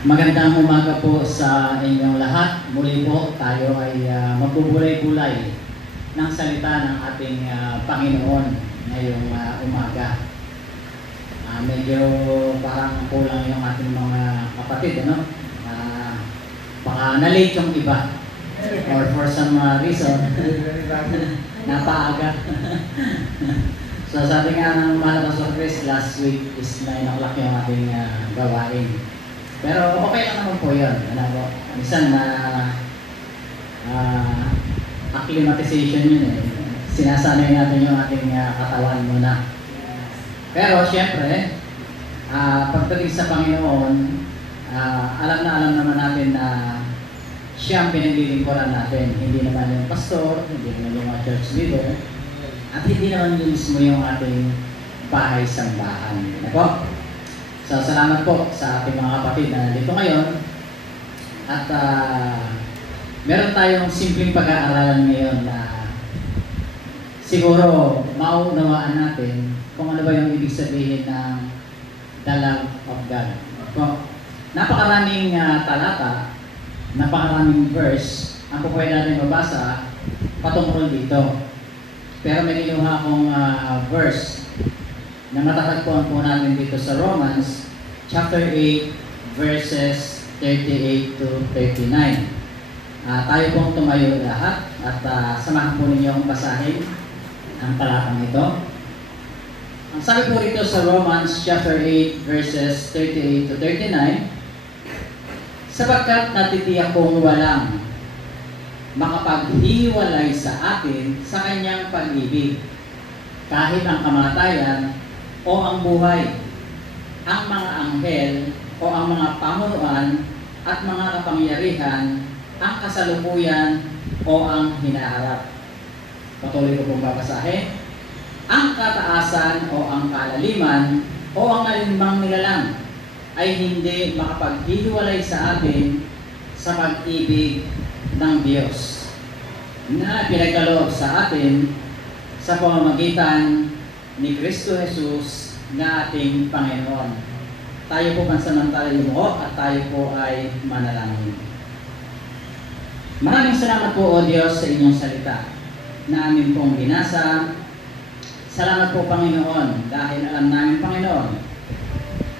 Magandang umaga po sa inyong lahat. Muli po tayo ay magbubulay-bulay ng salita ng ating Panginoon ngayong umaga. Medyo parang kulang yung ating mga kapatid, ano? Baka na-late yung iba or for some reason napaaga. So sabi nga ng mahal na surprise, last week is 9 o'clock yung ating gawain. Pero okay lang naman po yun. Minsan acclimatization yun eh. Sinasanay natin yung ating katawan muna. Pero syempre, pagdating sa Panginoon, alam naman natin na siya ang pinaglilingkuran natin. Hindi naman yung pastor, hindi naman yung mga church leader, at hindi naman yung mismo yung ating bahay-sambahan. Ano? So, salamat po sa ating mga kapatid na dito ngayon. At meron tayong simpleng pag-aaralan ngayon na siguro maunawaan natin kung ano ba yung ibig sabihin ng the love of God. So, napakaraming talata, napakaraming verse ang pwede natin mabasa patungkol dito. Pero may kinuha akong verse na matatagpuan po natin dito sa Romans chapter 8 verses 38 to 39. Tayo pong tumayo lahat at samahan po ninyo akong basahin ang talatang ito. Ang sabi po rito sa Romans chapter 8 verses 38 to 39, sapagkat natitiyak kong walang makapaghiwalay sa atin sa kanyang pag-ibig, kahit ang kamatayan o ang buhay, ang mga anghel o ang mga pamunuan at mga kapangyarihan, ang kasalukuyan o ang hinaharap. Patuloy ko pong babasahin. Ang kataasan o ang kalaliman o ang alinmang nilalang ay hindi makapaghihiwalay sa atin sa pag-ibig ng Diyos na pinagkaloob sa atin sa pamamagitan ni Kristo Jesus na ating Panginoon. Tayo po pansamantala lumuhod at tayo po ay manalangin. Maraming salamat po, O Diyos, sa inyong salita na amin pong binasa. Salamat po, Panginoon, dahil alam namin, Panginoon,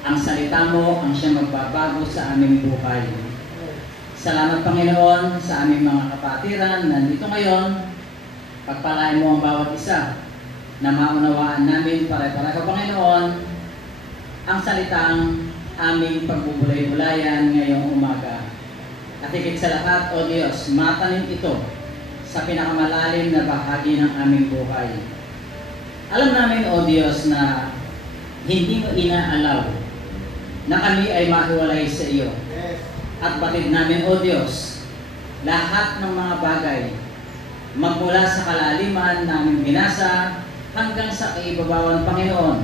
ang salita mo ang siyang magbabago sa aming buhay. Salamat, Panginoon, sa aming mga kapatiran nandito ngayon. Pagpalain mo ang bawat isa na maunawaan namin pare-pareho, Panginoon, ang salitang aming pagbubulay-bulayan ngayong umaga. At higit sa lahat, O Diyos, matanim ito sa pinakamalalim na bahagi ng aming buhay. Alam namin, O Diyos, na hindi mo inaalaw na kami ay mahiwalay sa iyo. At batid namin, O Diyos, lahat ng mga bagay magmula sa kalaliman namin binasa hanggang sa kaibabawan, Panginoon,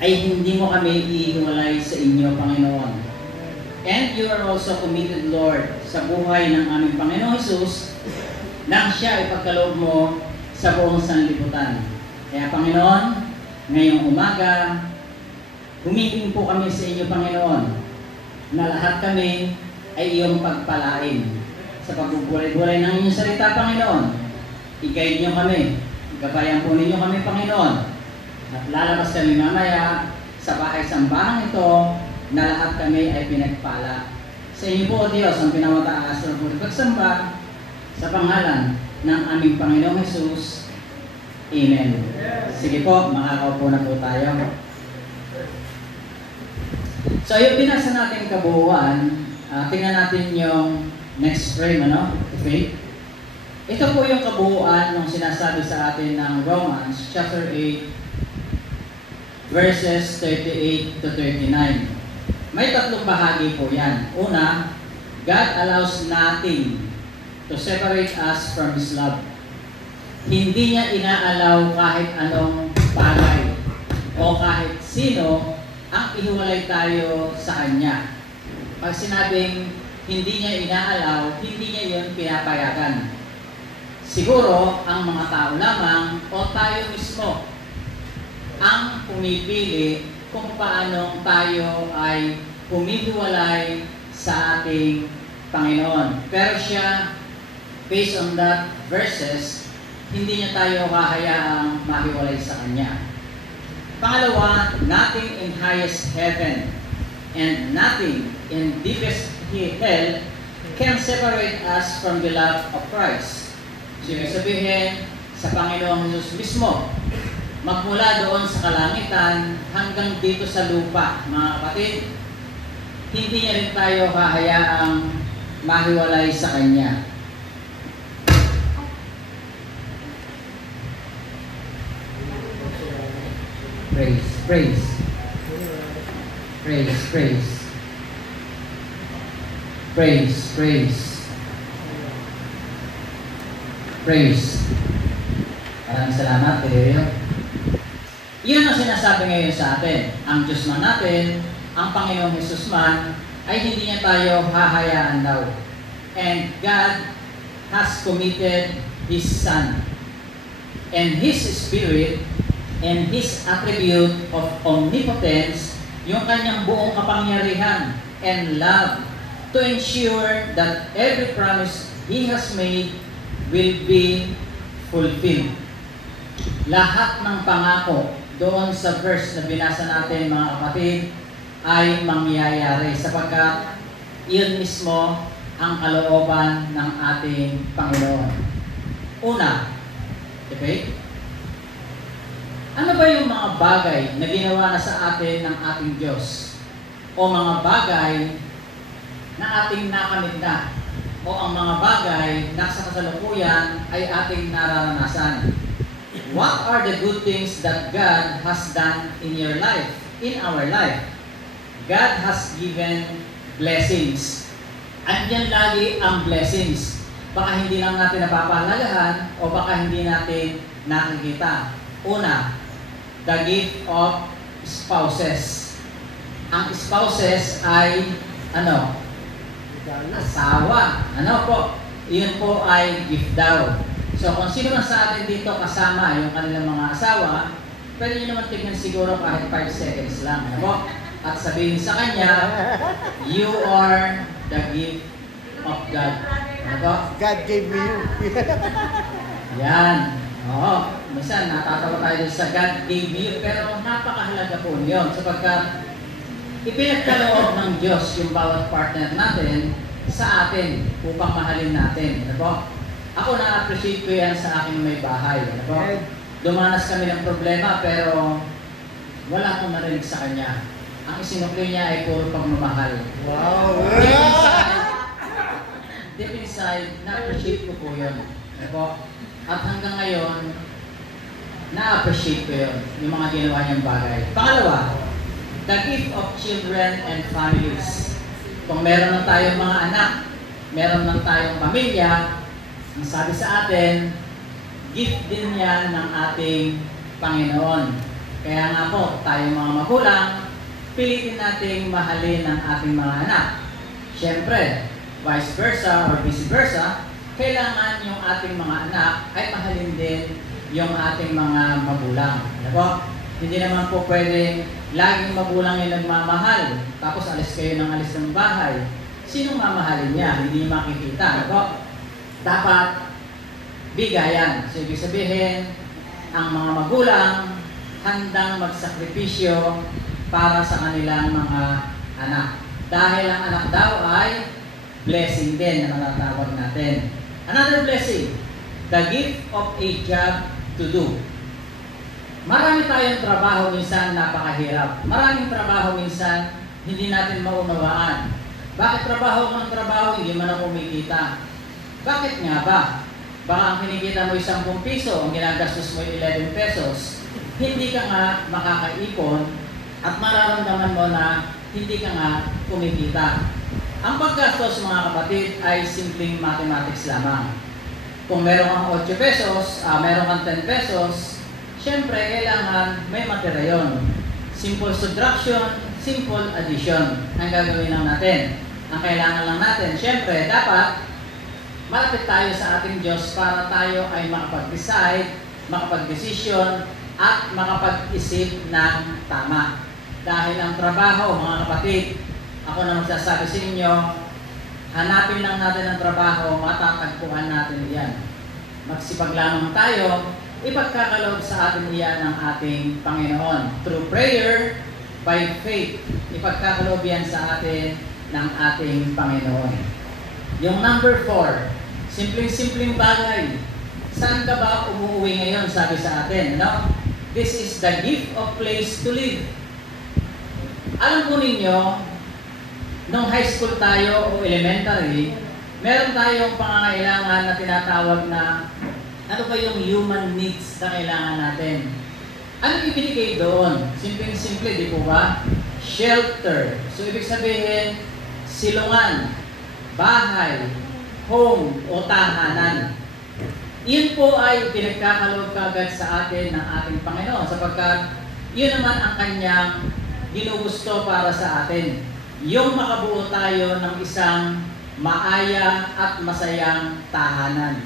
ay hindi mo kami ihiwalay sa inyo, Panginoon. And you are also committed, Lord, sa buhay ng aming Panginoong Jesus nang siya ay pagkaloob mo sa buong sanlibutan. Kaya, Panginoon, ngayong umaga, humiling po kami sa inyo, Panginoon, na lahat kami ay iyong pagpalain sa pagbubulay-bulay ng inyong salita, Panginoon. I-guide niyo kami. Gabayan po ninyo kami, Panginoon. At lalabas kami mamaya sa bahay-sambahan ito na lahat kami ay pinagpala. Sa inyo po, O Diyos, ang pinamataas ng pagsamba sa pangalan ng aming Panginoong Jesus. Amen. Sige po, makakaupo na po tayo. So, yung binasa natin kabuuan, tingnan natin yung next frame, ano? Okay? Ito po yung kabuuan ng sinasabi sa atin ng Romans chapter 8 verses 38 to 39. May tatlong bahagi po yan. Una, God allows nothing to separate us from His love. Hindi niya inaalaw kahit anong bagay o kahit sino ang ihiwalay tayo sa Kanya. Pag sinabing hindi niya inaalaw, hindi niya yun pinapayagan. Siguro, ang mga tao lamang o tayo mismo ang pumipili kung paano tayo ay humihiwalay sa ating Panginoon. Pero siya, based on that verses, hindi niya tayo hahayaang mahiwalay sa Kanya. Pangalawa, nothing in highest heaven and nothing in deepest hell can separate us from the love of Christ. So, ibig sabihin, sa Panginoong Jesus mismo, magmula doon sa kalangitan hanggang dito sa lupa, mga kapatid, hindi niya rin tayo hahayaang mahiwalay sa Kanya. Praise, praise. Praise, praise. Praise, praise. Praise. Maraming salamat, Tererio. Iyon ang sinasabi ngayon sa atin. Ang Diyos man natin, ang Panginoong Jesus man, ay hindi niya tayo hahayaan daw. And God has committed His Son. And His Spirit and His attribute of omnipotence, yung kanyang buong kapangyarihan and love, to ensure that every promise He has made will be fulfilled. Lahat ng pangako doon sa verse na binasa natin, mga kapatid, ay mangyayari sapagkat iyon mismo ang kalooban ng ating Panginoon. Una, okay? Ano ba yung mga bagay na ginawa na sa atin ng ating Diyos? O mga bagay na ating nakamit na? O ang mga bagay na sa kasalukuyan ay ating nararanasan? What are the good things that God has done in your life, in our life? God has given blessings. Andiyan lagi ang blessings. Baka hindi lang natin napapahalagahan o baka hindi natin nakikita. Una, the gift of spouses. Ang spouses ay asawa. Ano po? Iyon po ay gift daw. So kung sino man sa atin dito kasama yung kanilang mga asawa, pwede nyo naman tignan siguro kahit 5 seconds lang. Ano po? At sabihin sa kanya, you are the gift of God. Ano po? God gave me you. Yan. Oo. Minsan natatawa tayo sa God gave me you, pero napakahalaga po yun sapagkat ipinagkaloob ng Diyos yung bawat partner natin sa atin upang mahalin natin. Ano po? Ako na-appreciate ko yan sa aking may bahay. Ano po? Dumanas kami ng problema pero wala akong narinig sa kanya. Ang isinukli niya ay puro pagmamahal. Wow! Deep inside, na-appreciate ko po yun. Ano po? At hanggang ngayon, na-appreciate ko yun, yung mga ginawa niyang bagay. Pangalawa, the gift of children and families. Kung meron na tayong mga anak, meron na tayong pamilya, ang sabi sa atin, gift din yan ng ating Panginoon. Kaya nga po, tayong mga magulang, pilitin nating mahalin ang ating mga anak. Siyempre, vice versa or vice versa, kailangan yung ating mga anak ay mahalin din yung ating mga magulang. Ano po? Hindi naman po pwedeng laging magulang yung nagmamahal, tapos alis kayo ng alis ng bahay. Sinong mamahalin niya? Hindi makikita. Ano po? Dapat bigayan. So, ibig sabihin, ang mga magulang handang magsakripisyo para sa kanilang mga anak. Dahil ang anak daw ay blessing din na matatawag natin. Another blessing, the gift of a job to do. Marami tayong trabaho minsan napakahirap. Maraming trabaho minsan hindi natin maunawaan. Bakit trabaho ng trabaho hindi man ako kumikita? Bakit nga ba? Baka ang kinikita mo 10 piso, ang ginagastos mo 11 pesos. Hindi ka nga makakaipon at mararamdaman mo na hindi ka nga kumikita. Ang paggastos, mga kapatid, ay simpleng mathematics lamang. Kung meron kang 8 pesos, meron kang 10 pesos, syempre, kailangan may matira yun. Simple subtraction, simple addition ang gagawin lang natin. Ang kailangan lang natin, syempre, dapat malapit tayo sa ating Diyos para tayo ay makapag-decide, makapag-desisyon, at makapag-isip ng tama. Dahil ang trabaho, mga kapatid, ako na magsasabi sa inyo, hanapin lang natin ang trabaho, matatagpuan natin iyan. Magsipag lamang tayo, ipagkakaloob sa atin iyan ng ating Panginoon. Through prayer, by faith, ipagkakaloob yan sa atin ng ating Panginoon. Yung number 4, simpleng-simpleng bagay. Saan ka ba umuwi ngayon, sabi sa atin, no? This is the gift of place to live. Alam po ninyo, nung high school tayo o elementary, meron tayong pangangailangan na tinatawag na ano ba yung human needs na kailangan natin. Ano ibinigay doon? Simpleng-simple, di po ba? Shelter. So, ibig sabihin, silungan, bahay, home, o tahanan. Iyon po ay pinagkakaloob kaagad sa atin ng ating Panginoon sapagkat yun naman ang kanyang ginugusto para sa atin. Yung makabuo tayo ng isang maaya at masayang tahanan.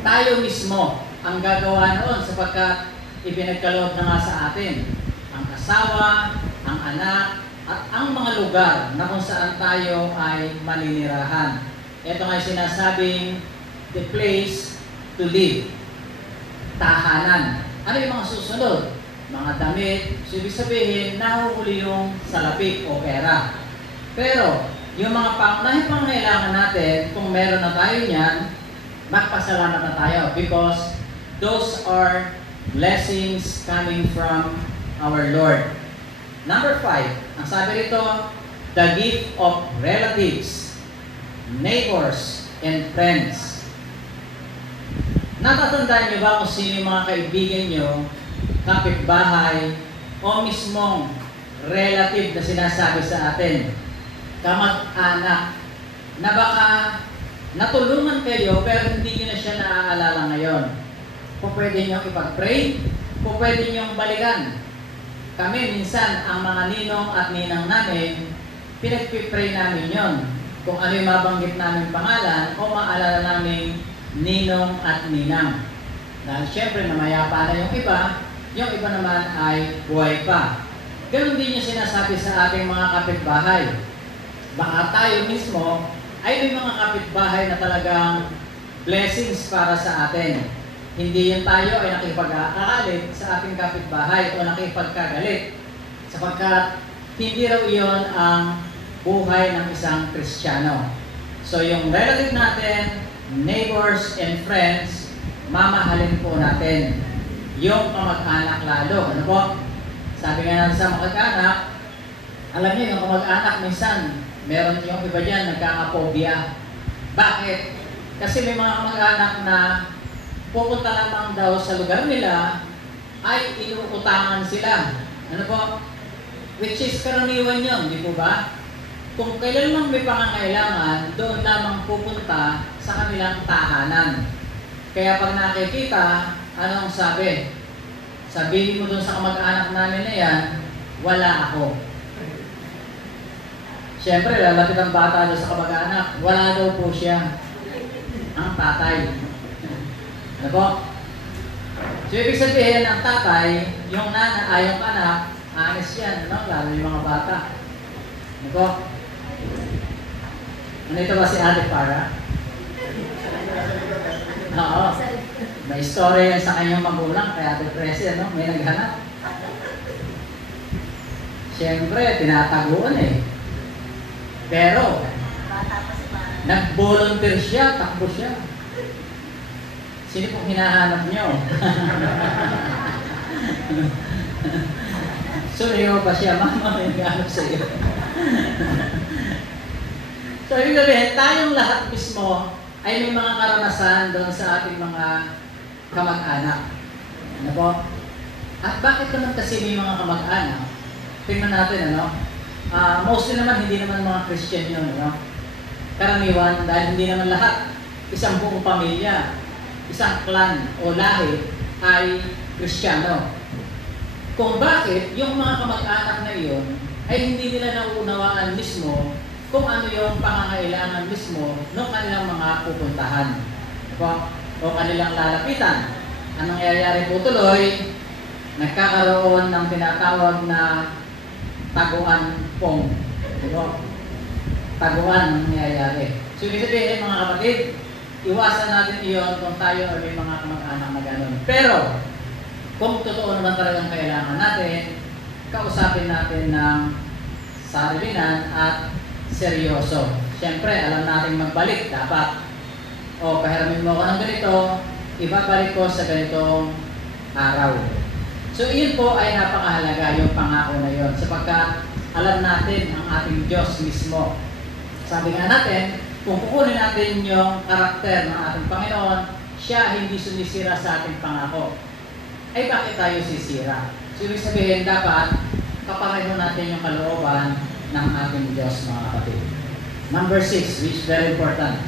Tayo mismo ang gagawa noon sapagkat ipinagkaloob na nga sa atin ang asawa, ang anak, at ang mga lugar na kung saan tayo ay maninirahan. Ito nga sinasabing the place to live. Tahanan. Ano yung mga susunod? Mga damit. So, ibig sabihin, nahuhuli yung salapi o pera. Pero, yung mga pangunahing pangangailangan natin, kung meron na tayo niyan, magpasalamat na tayo because those are blessings coming from our Lord. Number 5, ang sabi rito, the gift of relatives, neighbors, and friends. Natatandaan niyo ba kung sino yung mga kaibigan niyo, kapitbahay, o mismong relative na sinasabi sa atin? Kamag-anak, na baka natulungan kayo pero hindi niyo na siya naaalala ngayon. Kung pwede niyo ipag-pray, kung pwede niyo balikan. Kami minsan, ang mga ninong at ninang namin, pinag-pray namin yon. Kung ano yung mabanggit namin pangalan o maalala namin ninong at ninang. Dahil syempre namayapa na yung iba naman ay buhay pa. Ganon din yung sinasabi sa ating mga kapitbahay. Baka tayo mismo ay may mga kapitbahay na talagang blessings para sa atin. Hindi yung tayo ay nakipag-aakalit sa ating kapitbahay o nakipagkagalit sapagkat hindi raw iyon ang buhay ng isang Kristiyano. So yung relative natin, neighbors and friends, mamahalin po natin. Yung kamag-anak lalo. Ano po? Sabi nga natin sa kamag-anak, alam niyo yung kamag-anak minsan, meron yung iba dyan, nagkakaphobia. Bakit? Kasi may mga kamag-anak na pupunta lamang daw sa lugar nila, ay inuutangan sila. Ano po? Which is karaniwan yun, di po ba? Kung kailan lang may pangangailangan, doon lamang pupunta sa kanilang tahanan. Kaya pag nakikita, ano ang sabi? Sabihin mo doon sa kamag-anak namin na yan, wala ako. Siyempre, lalapit ang bata doon sa kamag-anak, wala daw po siya. Ang tatay. Ano po? So, ibig sabihin, ang tatay, yung yung anak, honest yan, no? Lalo yung mga bata. Ano po? Ano ito ba si Ate Para? Oo. May story yan sa kanyang magulang, kaya Ate Presi, ano? May naghanap. Siyempre, tinataguan eh. Pero, nag-volunteer siya, takbo siya. Sino pong hinahanap nyo? So, iyo pa siya, mama, may naghanap sa iyo. So, ibig sabihin, tayong lahat mismo ay may mga karanasan doon sa ating mga kamag-anak. Ano po? At bakit naman kasi may mga kamag-anak? Tingnan natin, ano? Mostly naman, hindi naman mga Christian yun, ano? Karaniwan, dahil hindi naman lahat, isang buong pamilya, isang clan o lahi ay Kristiyano. Kung bakit, yung mga kamag-anak na iyon ay hindi nila nauunawaan mismo kung ano yung pangangailangan mismo ng kanilang mga pupuntahan o kanilang lalapitan. Ang nangyayari po tuloy, nagkakaroon ng tinatawag na taguan pong. Diba? Taguan ang nangyayari. So, ibig sabihin, mga kapatid, iwasan natin iyon kung tayo ay may mga kamag-anak na gano'n. Pero, kung totoo naman talagang kailangan natin, kausapin natin ng sarilinan at seryoso. Siyempre, alam natin magbalik. Dapat, pahiramin mo ako ng ganito, ibabalik ko sa ganitong araw. So, iyon po ay napakahalaga, yung pangako na yun. Sapagkat, alam natin ang ating Diyos mismo. Sabi nga natin, kung kukunin natin yung karakter ng ating Panginoon, siya hindi sumisira sa ating pangako. Ay bakit tayo sisira? So, ibig sabihin, dapat kapareho natin yung kalooban ng ating Diyos, mga kapatid. Number 6, which is very important.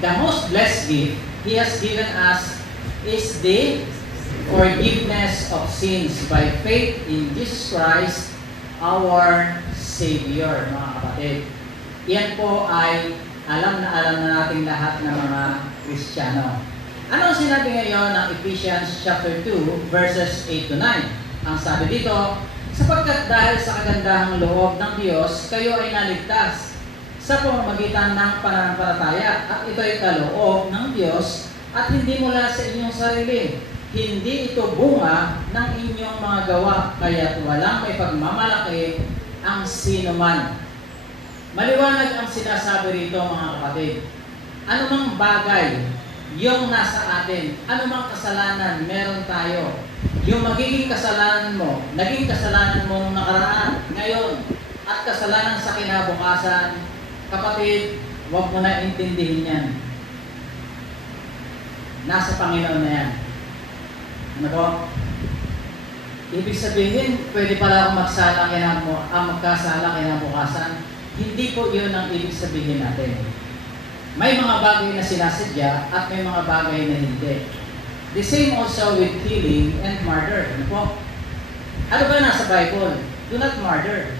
The most blessed gift He has given us is the forgiveness of sins by faith in Jesus Christ, our Savior, mga kapatid. Yan po ay alam na nating lahat ng mga Kristiyano. Ano ang sinabi ngayon ng Ephesians chapter 2, verses 8 to 9? Ang sabi dito, sapagkat dahil sa kagandahang loob ng Diyos, kayo ay naligtas sa pamamagitan ng pananampalataya, at ito ay kaloob ng Diyos at hindi mula sa inyong sarili. Hindi ito bunga ng inyong mga gawa, kaya't walang may pagmamalaki ang sino man. Maliwanag ang sinasabi rito, mga kapatid. Anumang bagay yung nasa atin, anumang kasalanan meron tayo, yung magiging kasalanan mo, naging kasalanan mong nakaraan, ngayon, at kasalanan sa kinabukasan, kapatid, huwag mo na intindihin yan. Nasa Panginoon na yan. Ano po? Ibig sabihin, pwede pala akong magkasala kinabukasan. Hindi po yun ang ibig sabihin natin. May mga bagay na sinasadya at may mga bagay na hindi. The same also with killing and murder. Ano po? Ano ba nasa Bible? Do not murder.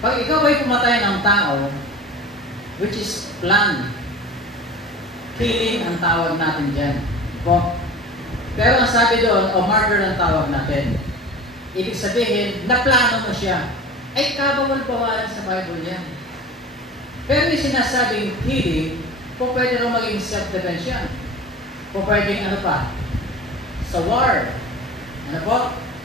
Pag ikaw ay pumatay ng tao, which is planned, killing ang tawag natin dyan. Po. Pero ang sabi doon, murder ang tawag natin. Ibig sabihin, naplano mo siya. Ay kabawal-bawalan sa Bible yan. Pero yung sinasabing killing, po pwede rin maging self-defense yan. Po pwedeng ano pa? Sa war. Ano po?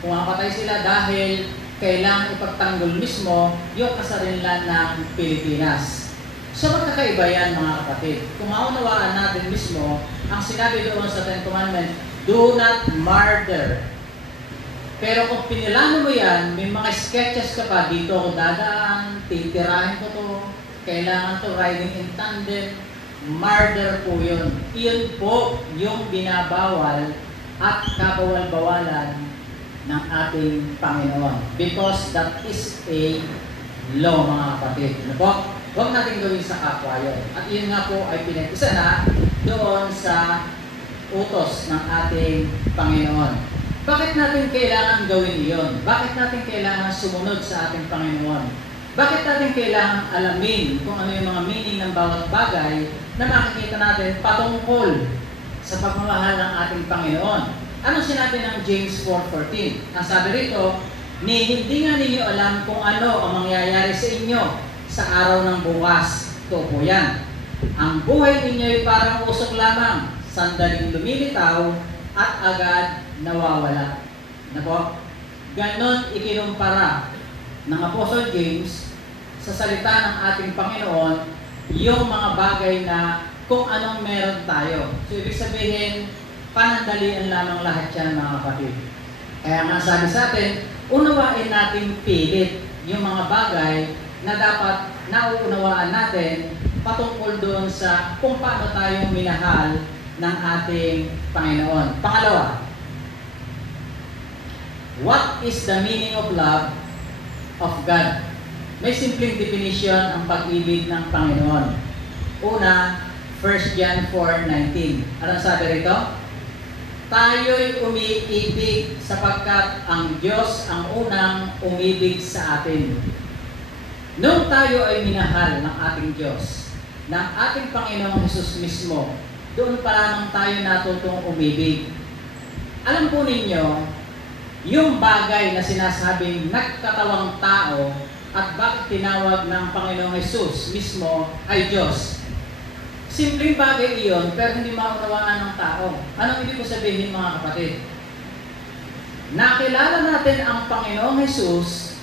Kung mapatay sila dahil kailangan ipagtanggol mismo yung kasarinlan ng Pilipinas. So magkakaiba yan, mga kapatid. Kung maunawaan natin mismo, ang sinabi doon sa Ten Commandments, do not murder. Pero kung pinilano mo yan, may mga sketches ka pa, dito ako dadaan, titirahin ko to, kailangan to riding in tandem, murder po yun. Iyon po yung binabawal at kabawal-bawalan ng ating Panginoon. Because that is a law, mga kapatid. Ano po? Huwag natin gawin sa kapwa yun. At yun nga po ay pinag-isa na doon sa utos ng ating Panginoon. Bakit natin kailangan gawin iyon? Bakit natin kailangan sumunod sa ating Panginoon? Bakit natin kailangan alamin kung ano yung mga meaning ng bawat bagay na makikita natin patungkol sa pagmamahal ng ating Panginoon? Anong sinabi ng James 4:14? Ang sabi rito, hindi nga ninyo alam kung ano ang mangyayari sa inyo sa araw ng bukas. Ito po yan. Ang buhay ninyo ay parang usok lamang, sandaling lumilitaw at agad nawawala. Na po? Ganon ikinumpara ng Apostle James sa salita ng ating Panginoon yung mga bagay na kung anong meron tayo. So, ibig sabihin, panandalian lamang lahat yan, mga kapatid. Kaya nga sabi sa atin, unawain natin pilit yung mga bagay na dapat nauunawaan natin patungkol doon sa kung paano tayong minahal ng ating Panginoon. Pangalawa, what is the meaning of love of God? May simpleng definition ang pag-ibig ng Panginoon. Una, 1 John 4:19. Anong sabi rito? Tayo'y umiibig sapagkat ang Diyos ang unang umibig sa atin. Nung tayo ay minahal ng ating Diyos, ng ating Panginoong Hesus mismo, doon pa lamang tayo natutong umibig. Alam po ninyo, yung bagay na sinasabing nagkatawang tao at bakit tinawag ng Panginoong Jesus mismo ay Diyos? Simpleng bagay iyon, pero hindi maunawaan ng tao. Anong ibig ko sabihin, mga kapatid? Nakilala natin ang Panginoong Jesus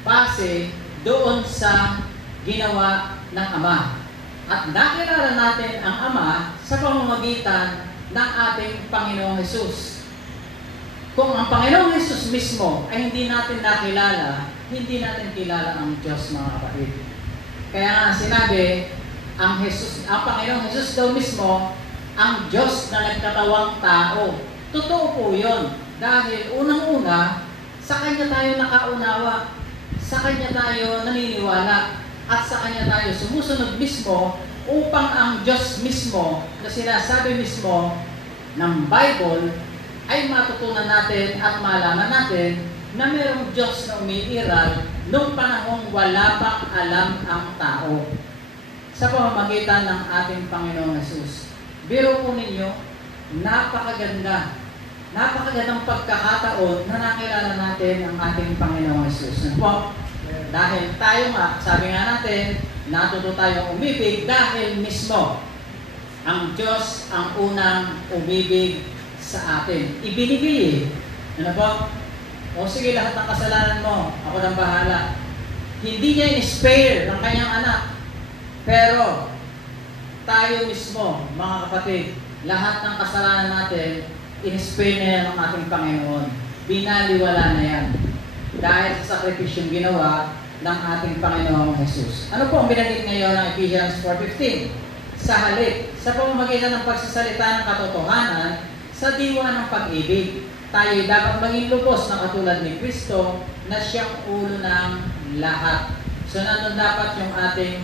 base doon sa ginawa ng Ama. At nakilala natin ang Ama sa pamamagitan ng ating Panginoong Jesus. Kung ang Panginoong Jesus mismo ay hindi natin nakilala, hindi natin kilala ang Diyos, mga kapatid. Kaya nga sinabi, ang Panginoong Jesus daw mismo, ang Diyos na nagkatawang tao. Totoo po yun. Dahil unang-una, sa Kanya tayo nakaunawa, sa Kanya tayo naniniwala, at sa Kanya tayo sumusunod mismo upang ang Diyos mismo na sinasabi mismo ng Bible ay matutunan natin at malaman natin na mayroong Diyos na umiiral nung panahong wala pang alam ang tao sa pamamagitan ng ating Panginoong Jesus. Biro po ninyo, napakagandang pagkakataon na nakilala natin ang ating Panginoong Jesus. Dahil tayo nga, sabi nga natin, natuto tayong umibig dahil mismo ang Diyos ang unang umibig sa atin. Ibinigay Ano po? O sige, lahat ng kasalanan mo, ako nang bahala. Hindi niya in-spare ng kanyang anak. Pero, tayo mismo, mga kapatid, lahat ng kasalanan natin, in-spare na yan ng ating Panginoon. Binaliwala na yan. Dahil sa sakripisyong ginawa ng ating Panginoong Jesus. Ano po ang binanggit ngayon ng Ephesians 4:15? Sa halip, sa pamamagitan ng pagsasalita ng katotohanan, sa diwa ng pag-ibig, tayo dapat maging lubos na katulad ni Kristo na siyang ulo ng lahat. So nandun dapat yung ating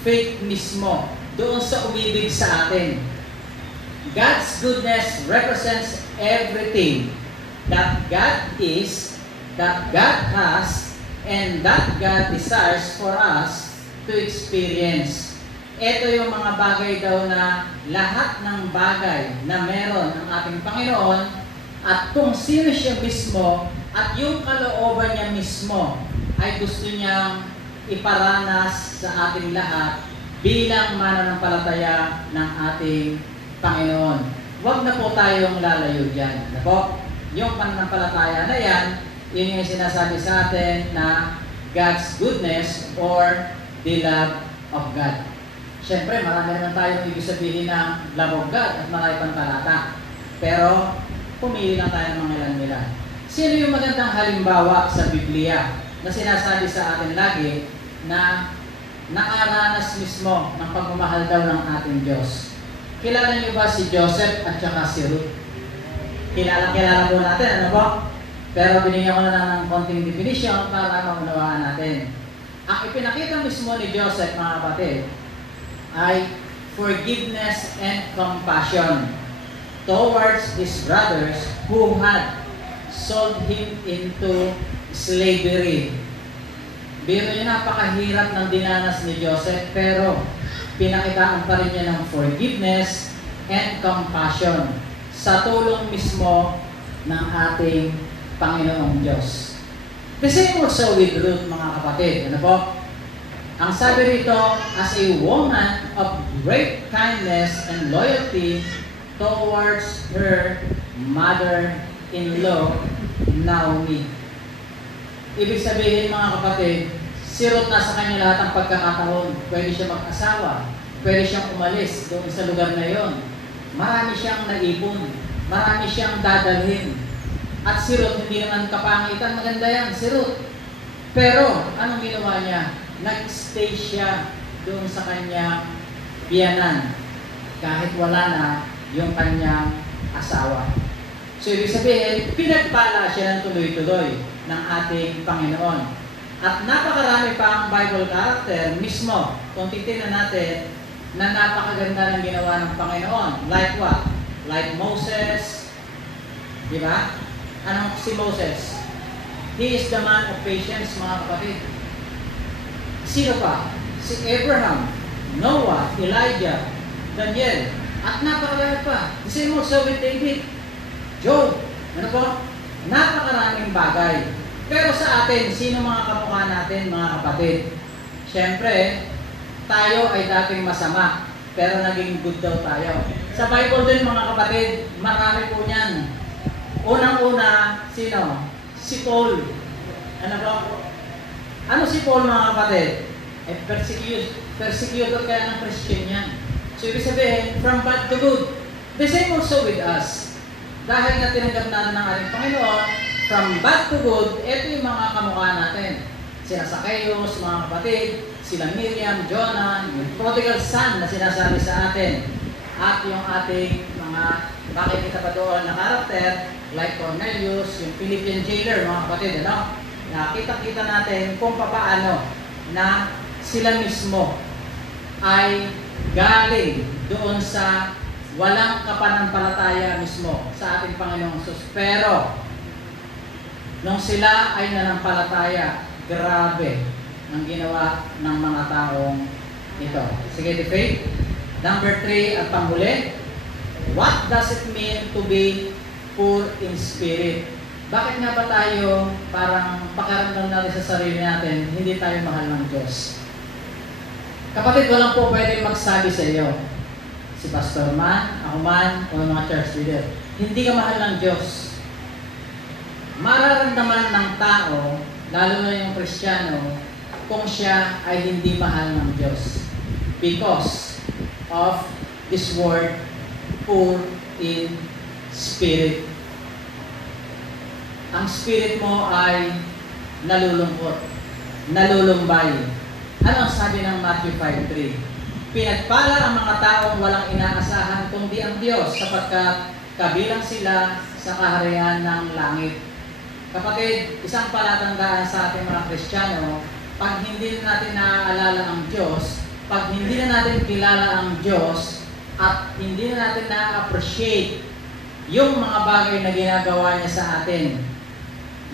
faith mismo doon sa umibig sa atin. God's goodness represents everything that God is, that God has, and that God desires for us to experience. Ito yung mga bagay daw na lahat ng bagay na meron ang ating Panginoon at kung sino siya mismo at yung kalooban niya mismo ay gusto niyang iparanas sa ating lahat bilang mananampalataya ng ating Panginoon. Huwag na po tayong lalayo dyan. Ano po? Yung pananampalataya na yan, yun yung sinasabi sa atin na God's goodness or the love of God. Siyempre, marami naman tayong ibig sabihin ng love of God at marami pang talata. Pero, pumili lang tayo ng mga ilan-ilan. Sino yung magandang halimbawa sa Biblia na sinasabi sa atin lagi na nakaranas mismo ng pagmamahal daw ng ating Diyos? Kilala niyo ba si Joseph at saka si Ruth? Kilala po natin, ano po? Pero binigyan ko na lang ng konting definition para maunawaan natin. Ang ipinakita mismo ni Joseph, mga kapatid, ay forgiveness and compassion towards his brothers who had sold him into slavery. Biro niyo, napakahirap ng dinanas ni Joseph, pero pinakitaan pa rin niya ng forgiveness and compassion sa tulong mismo ng ating Panginoong Diyos. The same also with Ruth, mga kapatid. Ano po? Ang sabi rito, as a woman of great kindness and loyalty towards her mother-in-law, Naomi. Ibig sabihin, mga kapatid, si Ruth nasa kanya lahat ng pagkakataon. Pwede siya mag-asawa, pwede siyang umalis doon sa lugar na yon. Marami siyang naipon, marami siyang dadalhin. At si Ruth, hindi naman kapangitan, maganda yan, si Ruth. Pero, anong ginawa niya? Nag-stay siya doon sa kanyang biyanan kahit wala na yung kanyang asawa. So, ibig sabihin, pinagpala siya ng tuloy-tuloy ng ating Panginoon. At napakarami pa ang Bible character mismo, kung titignan natin, na napakaganda ng ginawa ng Panginoon. Like what? Like Moses, di ba? Anong si Moses? He is the man of patience, mga kapatid. Sino pa? Si Abraham, Noah, Elijah, Daniel, at napakarami pa. The same also with David, Job. Ano po? Napakaraming bagay. Pero sa atin, sino mga kamukha natin, mga kapatid? Siyempre, tayo ay dating masama, pero naging good daw tayo. Sa Bible din, mga kapatid, marami po niyan. Unang-una, sino? Si Paul. Ano ba? Ano si Paul, mga kapatid? Persecutor kaya ng Christian yan. So, ibig sabihin, from bad to good. The same also with us. Dahil na tinanggap natin ng ating Panginoon, from bad to good, ito yung mga kamukha natin. Sila Zacchaeus, mga kapatid, sila Miriam, Jonah, yung prodigal son na sinasabi sa atin. At yung ating mga makikita pa doon na karakter, like Cornelius, yung Philippian jailer, mga kapatid, ano? Nakita-kita natin kung paano na sila mismo ay galing doon sa walang kapanampalataya mismo sa ating Panginoong Jesus. Pero, nung sila ay nanampalataya, grabe ang ginawa ng mga taong ito. Sige, the faith. Number 3, at panghuli. What does it mean to be poor in spirit? Bakit nga ba tayo parang pakaramdam natin sa sarili natin, hindi tayo mahal ng Diyos? Kapatid, walang po pwede magsabi sa iyo, si pastor man, ako man, o mga church leader, hindi ka mahal ng Diyos. Mararamdaman ng tao, lalo na yung Kristiyano, kung siya ay hindi mahal ng Diyos. Because of this word, poor in spirit. Ang spirit mo ay nalulungkot, nalulumbay. Ano ang sabi ng Matthew 5:3? Pinagpala ang mga taong walang inaasahan kundi ang Diyos, sapagkat kabilang sila sa kaharian ng langit. Kapatid, isang palatandaan sa ating mga Kristiyano, pag hindi natin naaalala ang Diyos, pag hindi na natin kilala ang Diyos, at hindi na natin na-appreciate yung mga bagay na ginagawa niya sa atin,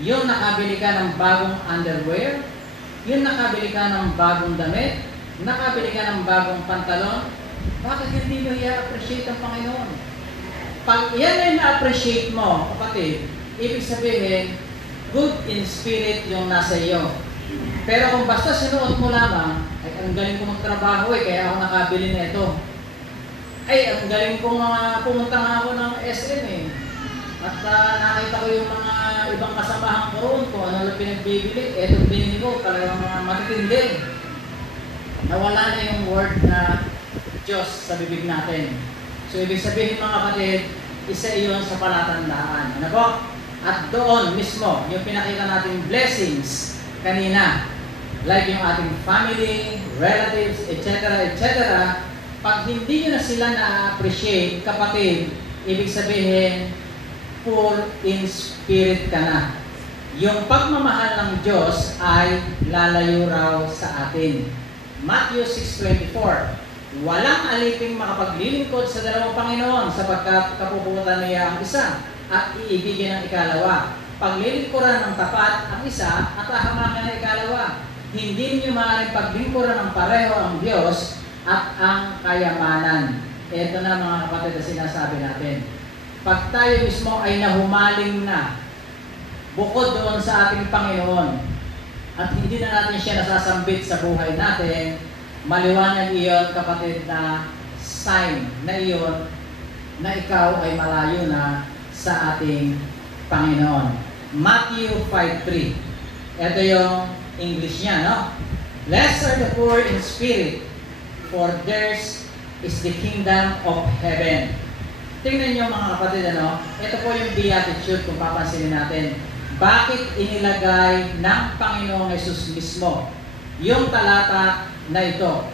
yung nakabili ka ng bagong underwear, yung nakabili ka ng bagong damit, nakabili ka ng bagong pantalon, bakit hindi mo i-appreciate ang Panginoon? Pag yan ay na-appreciate mo, kapatid, ibig sabihin, good in spirit yung nasa iyo. Pero kung basta sinuot mo lamang, ay ang galing ko magtrabaho kaya ako nakabili na ito. Ay, ang galing ko pumunta nga ako ng SM At nakita ko yung mga ibang kasamahan ko roon, kung ano lang pinagbibili, etong binili ko, talagang mga matitindi. Nawala na yung word na Diyos sa bibig natin. So, ibig sabihin mga kapatid, isa iyon sa palatandaan. Ano po? At doon mismo, yung pinakita nating blessings kanina, like yung ating family, relatives, etc., etc., pag hindi nyo na sila na-appreciate, kapatid, ibig sabihin, poor in spirit ka na. Yung pagmamahal ng Diyos ay lalayo raw sa atin. Matthew 6:24, walang aliping makapaglilingkod sa dalawang Panginoon, sapagkat kapuputan niya ang isa at iibigin ang ikalawa. Paglilingkuran ng tapat ang isa at hahamakan ang ikalawa. Hindi niyo maaaring paglingkuran ng pareho ang Diyos at ang kayamanan. Ito na mga kapatid na sinasabi natin. Pag tayo mismo ay nahumaling na bukod doon sa ating Panginoon at hindi na natin siya nasasambit sa buhay natin, maliwanag iyon, kapatid, na sign na iyon na ikaw ay malayo na sa ating Panginoon. Matthew 5:3. Ito yung English niya, no? Blessed are the poor in spirit, for theirs is the kingdom of heaven. Tingnan niyo mga kapatid, ano? Ito po yung beatitude kung papansinin natin. Bakit inilagay ng Panginoong Jesus mismo yung talata na ito?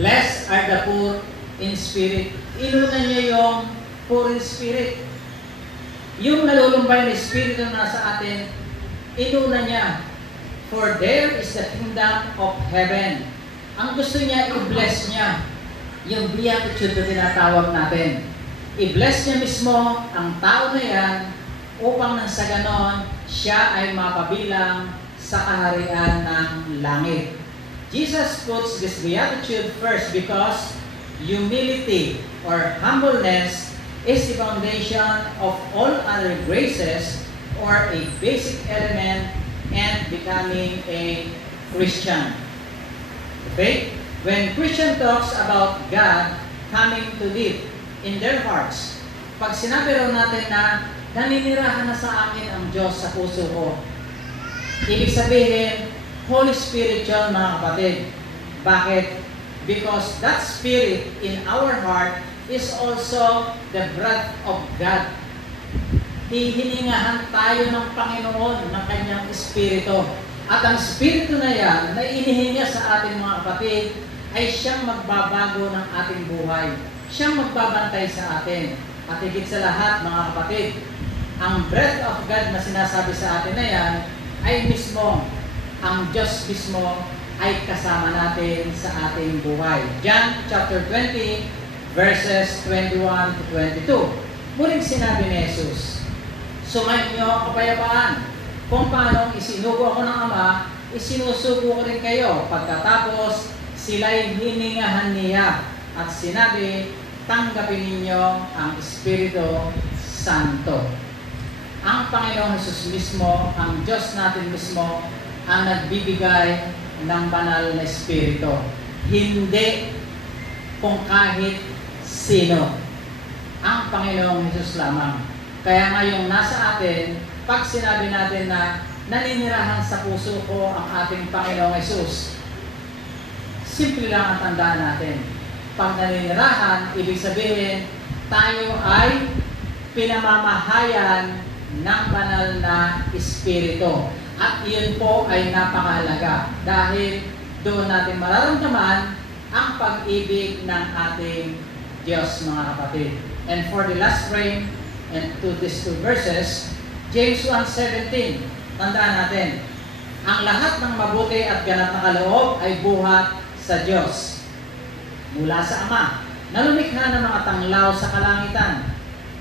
Blessed are the poor in spirit. Inuna niya yung poor in spirit. Yung nalulumbay na espiritu na nasa atin, inuna niya. For there is the kingdom of heaven. Ang gusto niya, i-bless niya yung beatitude na tinatawag natin. I-bless niya mismo ang tao na yan upang nang sa ganon, siya ay mapabilang sa kaharian ng langit. Jesus puts this beatitude first because humility or humbleness is the foundation of all other graces or a basic element and becoming a Christian. Okay? When Christian talks about God coming to live in their hearts, pag sinabi raw natin na naninirahan na sa akin ang Diyos sa puso ko, ibig sabihin, Holy Spirit yun, mga kapatid. Bakit? Because that Spirit in our heart is also the breath of God. Hihiningahan tayo ng Panginoon ng Kanyang Espiritu. At ang Espiritu na yan, na inihinga sa ating mga kapatid, ay siyang magbabago ng ating buhay. Siyang magbabantay sa atin. At higit sa lahat, mga kapatid, ang breath of God na sinasabi sa atin na yan, ay mismo, ang Diyos mismo, ay kasama natin sa ating buhay. John chapter 20, verses 21 to 22. Muling sinabi ni Jesus, sumayin niyo ang kapayapaan. Kung paano isinugo ako ng Ama, isinusugo ko rin kayo. Pagkatapos, sila'y hiningahan niya. At sinabi, tanggapin ninyo ang Espiritu Santo. Ang Panginoong Jesus mismo, ang Diyos natin mismo, ang nagbibigay ng banal na Espiritu. Hindi kung kahit sino. Ang Panginoong Jesus lamang. Kaya ngayong nasa atin, pag sinabi natin na naninirahan sa puso ko ang ating Panginoong Jesus, simple lang ang tandaan natin. Pag naninirahan, ibig sabihin, tayo ay pinamamahayan ng banal na Espiritu. At iyon po ay napakahalaga dahil doon natin mararamdaman ang pag-ibig ng ating Diyos, mga kapatid. And for the last frame, and to these two verses, James 1:17, tandaan natin, ang lahat ng mabuti at ganap na kaloob ay buhat sa Diyos, mula sa Ama, na lumikha ng mga tanglaw sa kalangitan.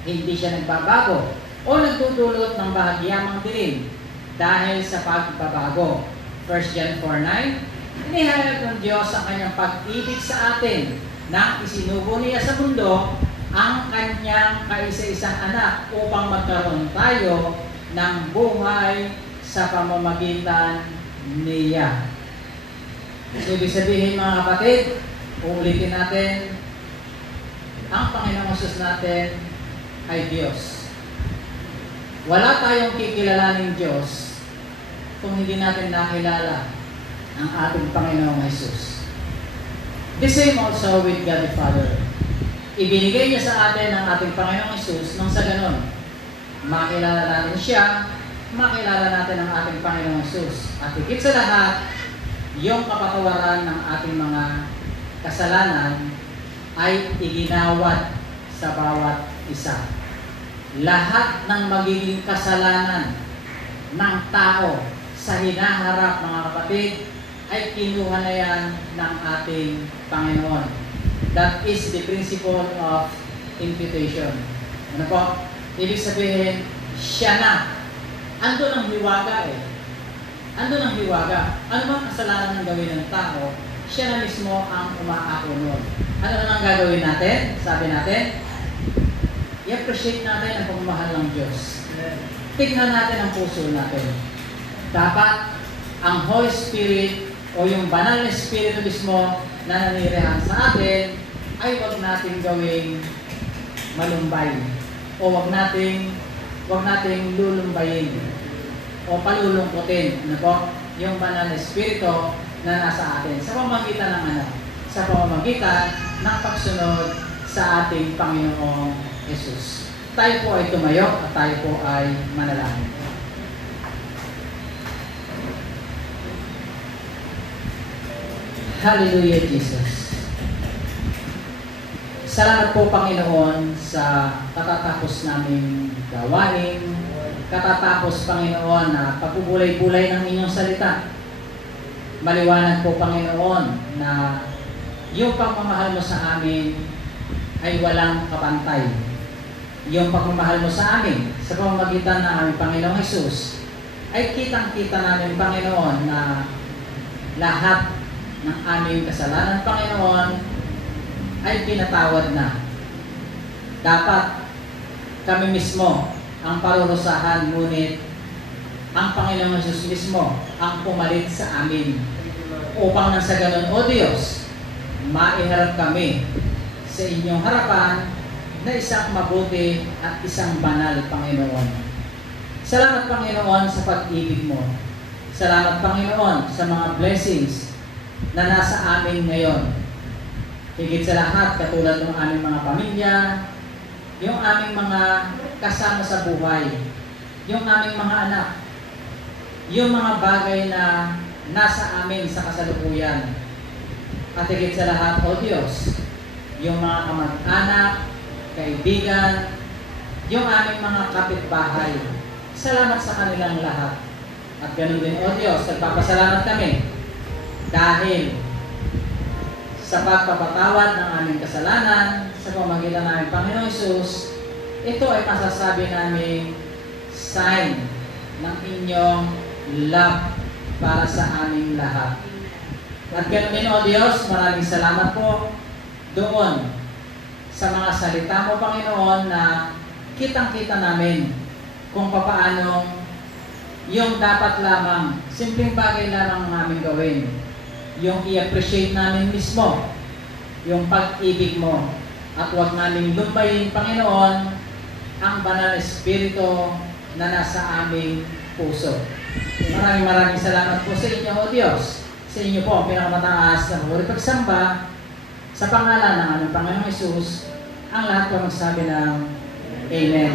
Hindi siya nagbabago o nagdudulot ng bahagyamang dilim dahil sa pagbabago. 1 John 4:9, inihayag ng Diyos ang kanyang pag-ibig sa atin nang isinugo niya sa mundo ang kanyang kaisa-isang anak upang magkaroon tayo ng buhay sa pamamagitan niya. Ibig sabihin, mga kapatid, uulitin natin, ang Panginoong Jesus natin ay Diyos. Wala tayong kikilalaning Diyos kung hindi natin nakilala ang ating Panginoong Jesus. The same also with God the Father. Ibinigay niya sa atin ang ating Panginoong Jesus nang sa ganon, makilala natin siya, makilala natin ang ating Panginoong Jesus. At higit sa lahat, yung kapatawaran ng ating mga kasalanan ay iginawad sa bawat isa. Lahat ng magiging kasalanan ng tao sa hinaharap, mga kapatid, ay kinuha na yan ng ating Panginoon. That is the principle of imputation. Ano po? Ibig sabihin, siya na. Ando ng hiwaga eh. Ando ng hiwaga. Ano bang kasalanan ng gawin ng tao? Siya na mismo ang umaako noon. Ano na ang gagawin natin? Sabi natin, i-appreciate natin ang pagmamahal ng Diyos. Tignan natin ang puso natin. Dapat ang Holy Spirit o yung banal na Espiritu mismo na nanirahan sa atin ay wag nating gawing malumbay o wag nating lulumbayin o palulungkutin, ano po, yung banal na Espiritu na nasa atin sa pamamagitan ng ano? Sa pamamagitan ng pagsunod sa ating Panginoong Jesus. Tayo po ay tumayo at tayo po ay manalangin. Hallelujah, Jesus. Salamat po, Panginoon, sa katatapos naming gawain, katatapos, Panginoon, na pagbubulay-bulay ng inyong salita. Maliwanag po, Panginoon, na yung pagmamahal mo sa amin ay walang kapantay. Yung pagmamahal mo sa amin sa pamamagitan ng aming Panginoong Jesus ay kitang-kita namin, Panginoon, na lahat ng aming kasalanan, Panginoon, ay pinatawad na. Dapat kami mismo ang parurusahan, ngunit ang Panginoong Jesus mismo ang pumalit sa amin upang nang sa ganun, O Diyos, maiharap kami sa inyong harapan na isang mabuti at isang banal, Panginoon. Salamat, Panginoon, sa pag-ibig mo. Salamat, Panginoon, sa mga blessings na nasa amin ngayon. Higit sa lahat, katulad ng aming mga pamilya, yung aming mga kasama sa buhay, yung aming mga anak, yung mga bagay na nasa amin sa kasalukuyan. At higit sa lahat, O Diyos, yung mga kamag-anak, kaibigan, yung aming mga kapitbahay. Salamat sa kanilang lahat. At ganun din, O Diyos, nagpapasalamat kami dahil sa pagpapatawad ng aming kasalanan sa pamamagitan namin Panginoon Hesus, ito ay masasabi namin sign ng inyong love para sa aming lahat. At ganun din, O Diyos, maraming salamat po doon sa mga salita mo, Panginoon, na kitang-kita namin kung papaano yung dapat lamang, simpleng bagay lamang namin gawin. Yung i-appreciate namin mismo yung pag-ibig mo at huwag namin lumbayin, Panginoon, ang banal espiritu na nasa aming puso. Maraming salamat po sa inyo, O Diyos. Sa inyo po ang pinakamataas na pagpuri pagsamba sa pangalan ng aming Panginoong Hesus. Ang lahat po magsabi ng Amen.